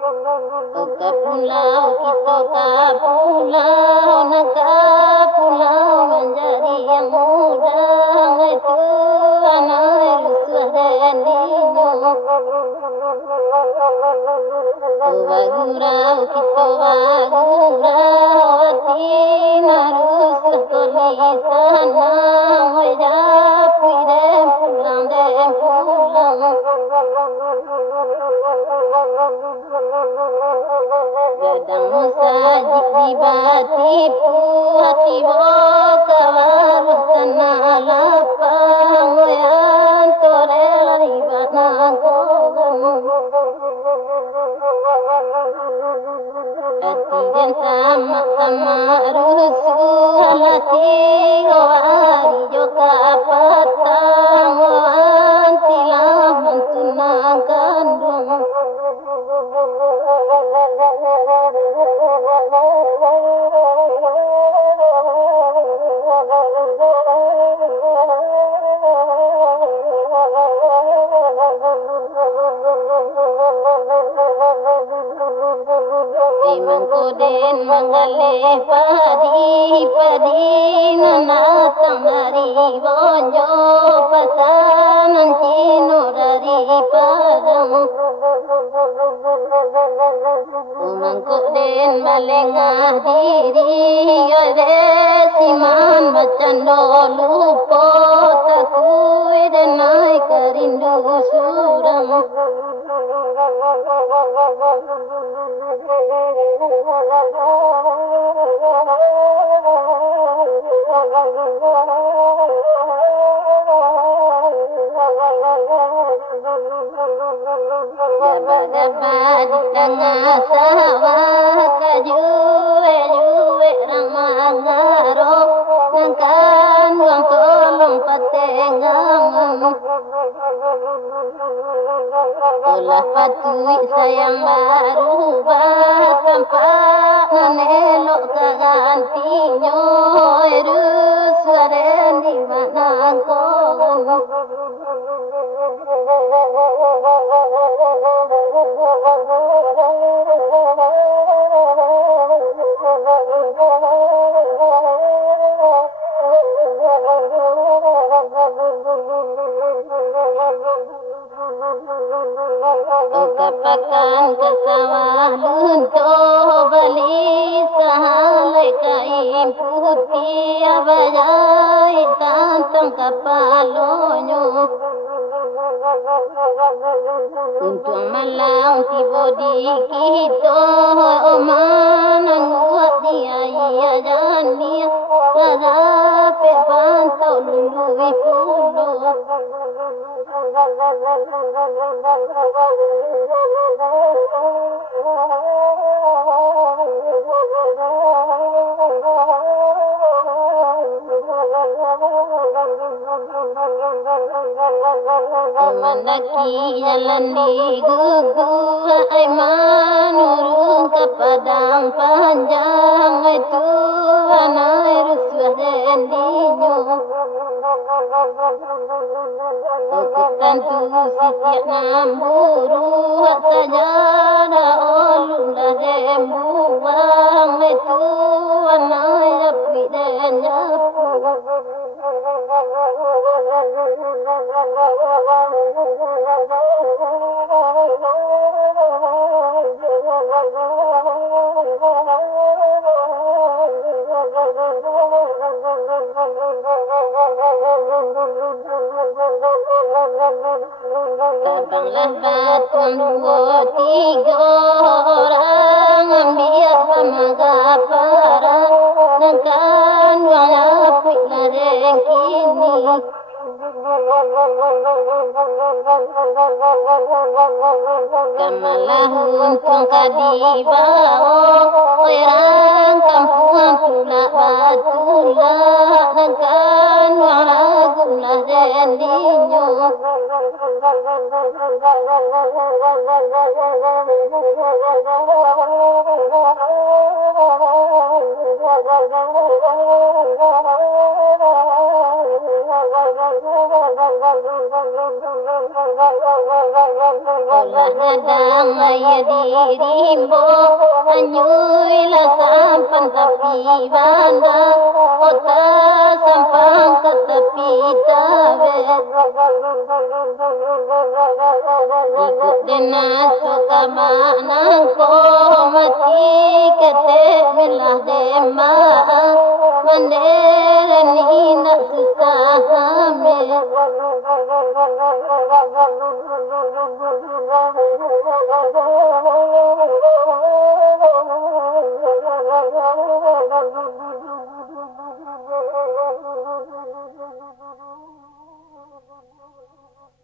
Pulau kita pulau negara pulau menjadi yang muda itu anak rusuh bagurau kita bagurau tina rusuh tulisan hoy japi dem pulang gadang musajid di batipu hati bokawar tanah lapang yang torel ribat Atijen sama-sama rusuh hati wari joka patang antilah mentunang kandung Mangkoden mangale padi nanatang dari bonjo pasanan cino dari padang Mangkoden malengah diri ade siman macando lupo takui denai kerindu surang Gaba-gaba di tengah sawah kajue ramangaro nangkan buang tolong patengang olah patui sayang baru kampangan elok kagantinyo erus waren di mana kau Kapakan ke sawah lunto beli sahalai kain putih abajai tantang kapalonyo Untung malang tiba di kita manang buat dia iya jani Kagape pantau lului pulo Mendaki jalan di gugu ai manurung ke padang panjang itu anai rusuh dendinya bukan tu sitiak namburu sajana olung dah buang itu anai api dan nyapu Tabanglah batang 2, 3 orang ambil pemagapara nangkan wala pik lareng kini Kamalahun tong kadibao Oirang kampuan pula batula nangkan wala guna dendinyo Olahnya damai dirimu Anyui la sampan tepi banda Ota sampang ke tepi tabe Ikut denah suka manangko Mati kete milah dema Mandere ni nak susah hamil Thank you.